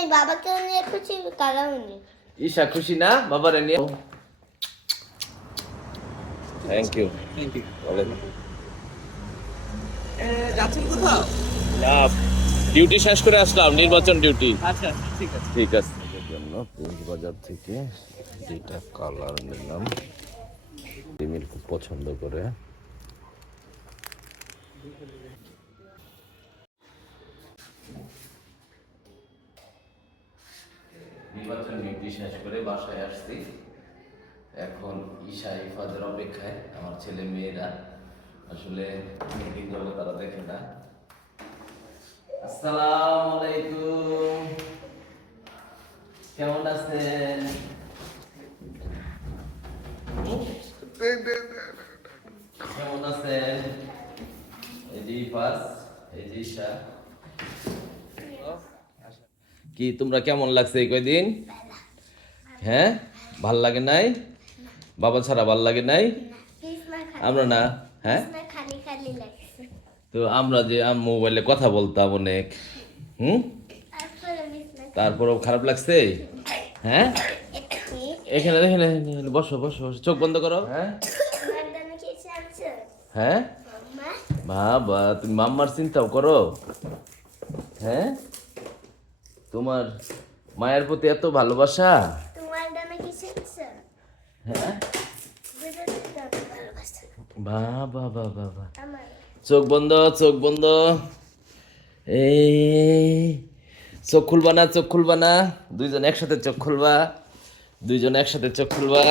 আমি বাবাকে নিয়ে খুশি, কারাও নিয়ে। ঈশা খুশি না বাবারে নিয়ে? Thank you. যাচ্ছেন কোথাও? না, ডিউটি শেষ করে আসলাম, নির্বাচন ডিউটি। আচ্ছা ঠিক আছে। ঠিক আছে। এর জন্য পুঁজ বাজার থেকে দুইটা কালার নিলাম, রিমির খুব পছন্দ করে। নির্বাচন ডিউটি শেষ করে বাসায় আসছি, এখন ঈশা ইফাদের অপেক্ষায়। আমার ছেলে মেয়েরা আসলে মিটিং করলে তারা দেখে না। আসসালামু আলাইকুম, কেমন আছেন? কেমন আছেন? এই যে ইফাস, এই যে ঈশা। কি তোমরা কেমন লাগছে এই কয়দিন? হ্যাঁ, ভাল লাগে নাই? বাবা ছাড়া ভাল লাগে নাই? আমরা না, হ্যাঁ খালি খালি লাগছে। তো আমরা যে মোবাইলে কথা বলতাম অনেক, তারপরেও খারাপ লাগছে। হ্যাঁ, এখানে এখানে বসো বসো বসো, চোখ বন্ধ করো। হ্যাঁ হ্যাঁ, বাবা তুমি মাম্মার চিন্তাও করো। হ্যাঁ, তোমার মায়ের প্রতি এত ভালোবাসা। হ্যাঁ, বাবা বাবা বাবা, চোখ বন্ধ চোখ বন্ধ, এই চোখ খুলবা না, চোখ খুলবা না, দুইজন একসাথে চোখ খুলবা, দুইজন একসাথে চোখ খুলবা।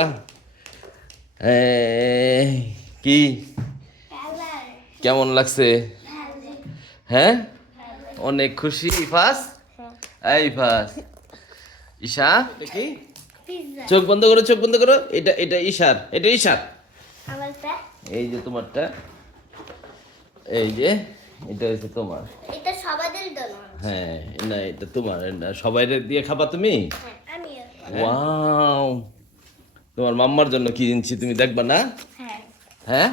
কি কেমন লাগছে? হ্যাঁ, অনেক খুশি। ইফাস, এই ইফাস, ঈশা কি? চোখ বন্ধ করো, চোখ বন্ধ করো। এটা এটা ঈশার, এটা ঈশার। এই যে তোমারটা, এই যে এটা হচ্ছে তোমার। এটা সবাদের জন্য। হ্যাঁ, না এটা তোমার, সবাই দিয়ে খাবা তুমি। ওয়াও, তোমার মাম্মার জন্য কি কিনছি তুমি দেখবা না? হ্যাঁ,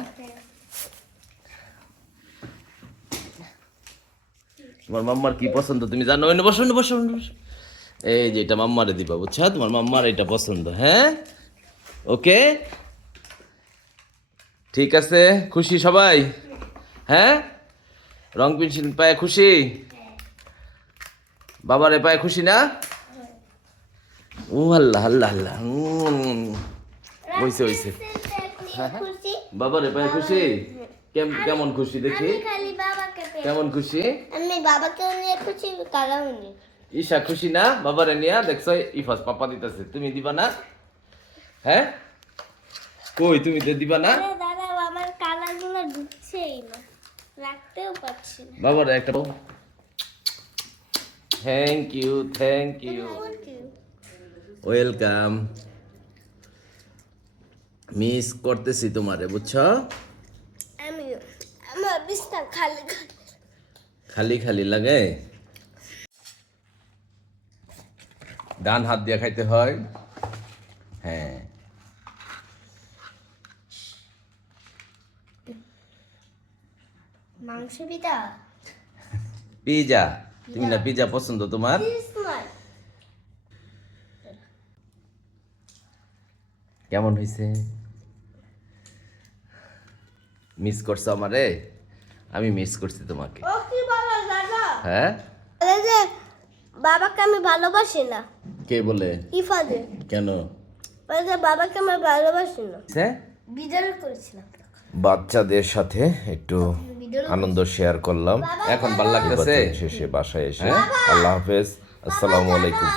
তোমার মাম্মার কি পছন্দ তুমি জানো? বসো বসো বসো। এই যে এটা মাম্মারে দিবা, বুঝছো? তোমার মাম্মার এটা পছন্দ। হ্যাঁ, ওকে, ঠিক আছে। খুশি সবাই? হ্যাঁ, রং পেন্সিল পায়ে খুশি? বাবারে পায়ে খুশি না? ও আল্লাহ আল্লাহ আল্লাহ, হইছে হইছে। বাবারে পায়ে খুশি? কেমন খুশি দেখি? কেমন খুশি? আমি বাবাকে নিয়ে খুশি, কারাও নিয়ে। ঈশা খুশি না বাবারে নিয়া? দেখছো ইফাস পাপা দিতেছে, তুমি দিবা না? হ্যাঁ, কই তুমি তো দিবা না? দাদা আমার কালারগুলো ঢুকছেই না, রাখতেও পারছি না। বাবারে একটা thank you, thank you, welcome. Miss করতেছি তোমারে, বুঝছো? আমি আমার বিস্তার খালি খালি খালি লাগে। ডান হাত দিয়ে খাইতে হয়। হ্যাঁ, মাংস পিঠা, পিজা। তুমি না পিজা পছন্দ তোমার? কেমন হয়েছে? মিস করছো আমারে? আমি মিস করছি তোমাকে। ও কি বলো দাদা? হ্যাঁ, যে বাবাকে আমি ভালোবাসি না। কে বলে? ইফাদে। কেন? ওই যে বাবাকে আমি ভালোবাসি না, হ্যাঁ, ভিডিও করেছিলাম। বাচ্চাদের সাথে একটু আনন্দ শেয়ার করলাম। এখন ভালো লাগতেছে। শেষে বাসায় এসে আল্লাহ হাফেজ, আসসালামু আলাইকুম।